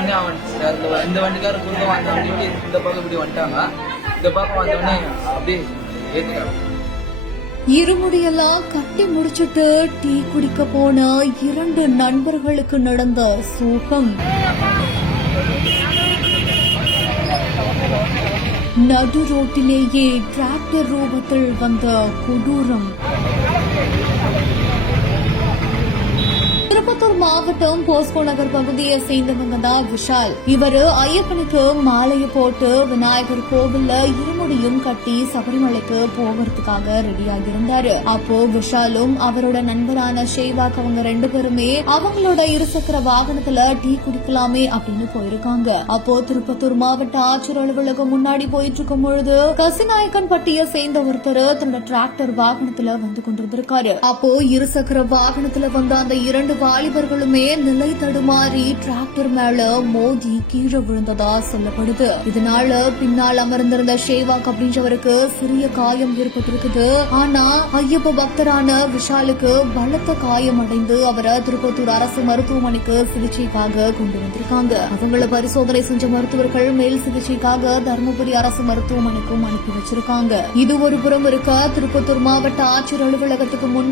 வந்தோடனே அவன் இந்த வண்டிக்காரர் குறுக்க வந்த வண்டிக்கு இந்த பக்கம் இப்படி வந்துட்டாங்க. இந்த பக்கம் வந்தோடனே அப்படியே ஏத்திட்டாங்க. இருமுடியெல்லாம் கட்டி முடிச்சிட்டு டீ குடிக்க போன 2 நண்பர்களுக்கு நடந்த சோகம். நடு ரோட்டிலேயே டிராக்டர் ரூபத்தில் வந்த கொடூரம். திருப்பத்தூர் மாவட்டம் போஸ்கோ நகர் பகுதியை சேர்ந்தவங்க தான் விஷால். இவரு ஐயப்பனுக்கு மாலையை போட்டு விநாயகர் கோவில்ல இருமுடியும் கட்டி சபரிமலைக்கு போகிறதுக்காக ரெடியாகி இருந்தாரு. அப்போ விஷாலும் அவரோட நண்பரான ஷேவாக் அவங்க 2 பேருமே அவங்களோட இருசக்கர வாகனத்துல டீ குடிக்கலாமே அப்படின்னு போயிருக்காங்க. அப்போ திருப்பத்தூர் மாவட்ட ஆட்சியர் அலுவலகம் முன்னாடி போயிட்டு இருக்கும் பொழுது கசிநாயக்கன் பட்டியை சேர்ந்த ஒருத்தர் தன்னோட டிராக்டர் வாகனத்துல வந்து கொண்டிருந்திருக்காரு. அப்போ இருசக்கர வாகனத்துல வந்த அந்த 2 வாலிபர்களுமே நிலை தடுமாறி டிராக்டர் மேல மோதி கீழே விழுந்ததா சொல்லப்படுது. இதனால பின்னால் அமர்ந்திருந்த ஷேவாக் அப்படின்றவருக்கு சிறிய காயம் ஏற்பட்டிருக்குது. ஆனா ஐயப்ப பக்தரான விஷாலுக்கு பலத்த காயம் அடைந்து அவரை திருப்பத்தூர் அரசு மருத்துவமனைக்கு சிகிச்சைக்காக கொண்டு வந்திருக்காங்க. அவங்கள பரிசோதனை செஞ்ச மருத்துவர்கள் மேல் சிகிச்சைக்காக தருமபுரி அரசு மருத்துவமனைக்கும் அனுப்பி வச்சிருக்காங்க. இது ஒரு புறம் இருக்க, திருப்பத்தூர் மாவட்ட ஆட்சியர் அலுவலகத்துக்கு முன்னாடி